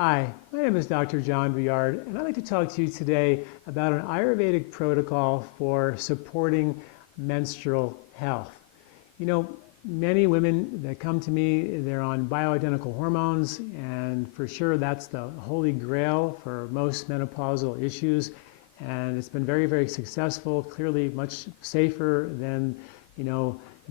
Hi, my name is Dr. John Douillard, and I'd like to talk to you today about an Ayurvedic protocol for supporting menstrual health. You know, many women that come to me, they're on bioidentical hormones, and for sure that's the holy grail for most menopausal issues, and it's been very, very successful, clearly much safer than,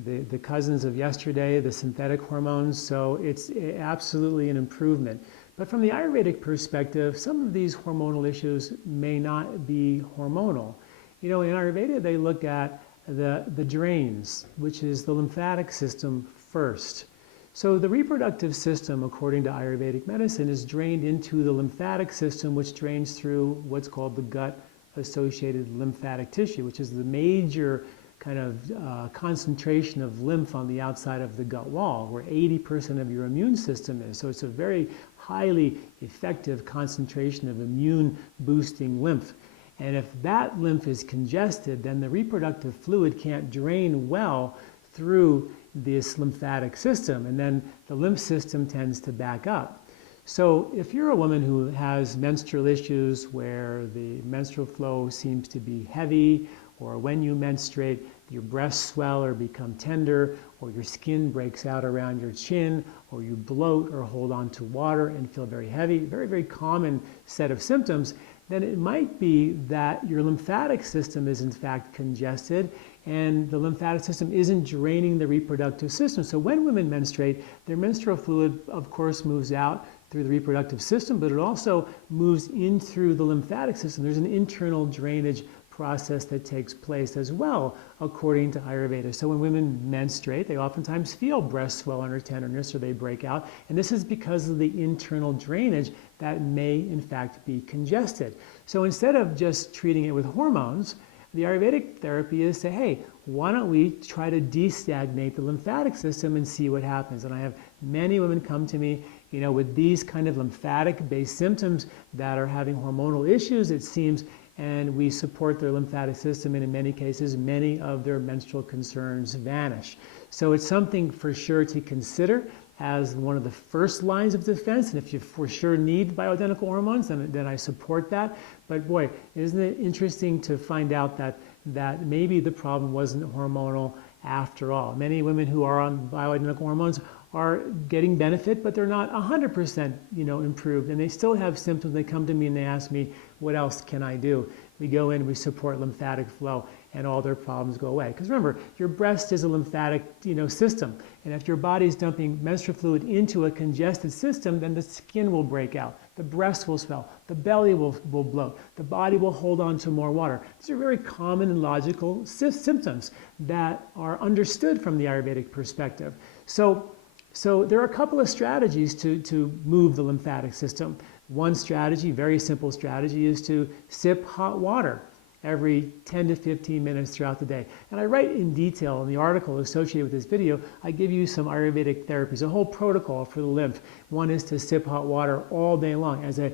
the cousins of yesterday, the synthetic hormones, so it's absolutely an improvement. But from the Ayurvedic perspective, some of these hormonal issues may not be hormonal. In Ayurveda, they look at the drains, which is the lymphatic system first. So the reproductive system, according to Ayurvedic medicine, is drained into the lymphatic system, which drains through what's called the gut-associated lymphatic tissue, which is the major kind of concentration of lymph on the outside of the gut wall, where 80% of your immune system is. So it's a very highly effective concentration of immune boosting lymph. And if that lymph is congested, then the reproductive fluid can't drain well through this lymphatic system, and then the lymph system tends to back up. So if you're a woman who has menstrual issues where the menstrual flow seems to be heavy, or when you menstruate, your breasts swell or become tender, or your skin breaks out around your chin, or you bloat or hold on to water and feel very heavy, very, very common set of symptoms, then it might be that your lymphatic system is in fact congested and the lymphatic system isn't draining the reproductive system. So when women menstruate, their menstrual fluid, of course, moves out through the reproductive system, but it also moves in through the lymphatic system. There's an internal drainage process that takes place as well, according to Ayurveda. So when women menstruate, they oftentimes feel breast swelling or tenderness, or they break out, and this is because of the internal drainage that may in fact be congested. So instead of just treating it with hormones, the Ayurvedic therapy is to, hey, why don't we try to destagnate the lymphatic system and see what happens? And I have many women come to me, with these kind of lymphatic-based symptoms that are having hormonal issues, it seems, and we support their lymphatic system, and in many cases, many of their menstrual concerns vanish. So it's something for sure to consider as one of the first lines of defense, and if you for sure need bioidentical hormones, then I support that. But boy, isn't it interesting to find out that maybe the problem wasn't hormonal after all. Many women who are on bioidentical hormones are getting benefit, but they're not 100% improved, and they still have symptoms. They come to me and they ask me, what else can I do? We go in, we support lymphatic flow, and all their problems go away. Because remember, your breast is a lymphatic system, and if your body is dumping menstrual fluid into a congested system, then the skin will break out, the breast will swell, the belly will bloat, the body will hold on to more water. These are very common and logical symptoms that are understood from the Ayurvedic perspective. So there are a couple of strategies to move the lymphatic system. One strategy, very simple strategy, is to sip hot water every 10 to 15 minutes throughout the day. And I write in detail in the article associated with this video, I give you some Ayurvedic therapies, a whole protocol for the lymph. One is to sip hot water all day long as a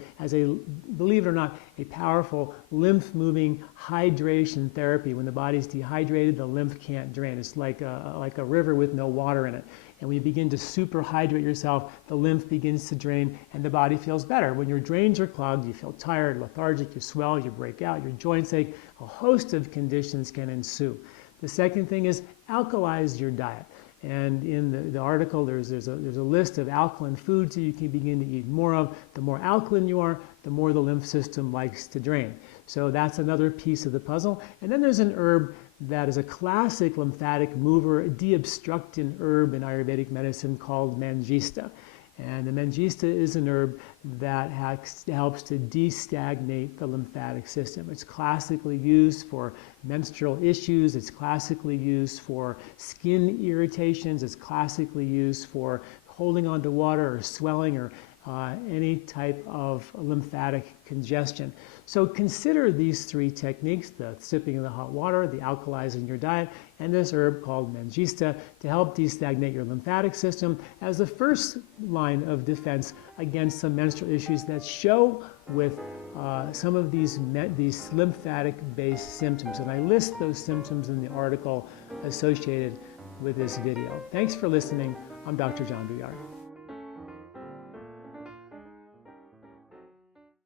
believe it or not, a powerful lymph-moving hydration therapy. When the body's dehydrated, the lymph can't drain. It's like a river with no water in it. And when you begin to superhydrate yourself, the lymph begins to drain and the body feels better. When your drains are clogged, you feel tired, lethargic, you swell, you break out, your joints ache, a host of conditions can ensue. The second thing is alkalize your diet. And in the article, there's a list of alkaline foods that you can begin to eat more of. The more alkaline you are, the more the lymph system likes to drain. So that's another piece of the puzzle. And then there's an herb that is a classic lymphatic mover, de-obstructing herb in Ayurvedic medicine called mangista. And the mangista is an herb that helps to destagnate the lymphatic system. It's classically used for menstrual issues. It's classically used for skin irritations. It's classically used for holding on to water or swelling or any type of lymphatic congestion. So consider these three techniques, the sipping of the hot water, the alkalizing your diet, and this herb called mangista to help destagnate your lymphatic system as the first line of defense against some menstrual issues that show with some of these lymphatic-based symptoms. And I list those symptoms in the article associated with this video. Thanks for listening. I'm Dr. John Douillard.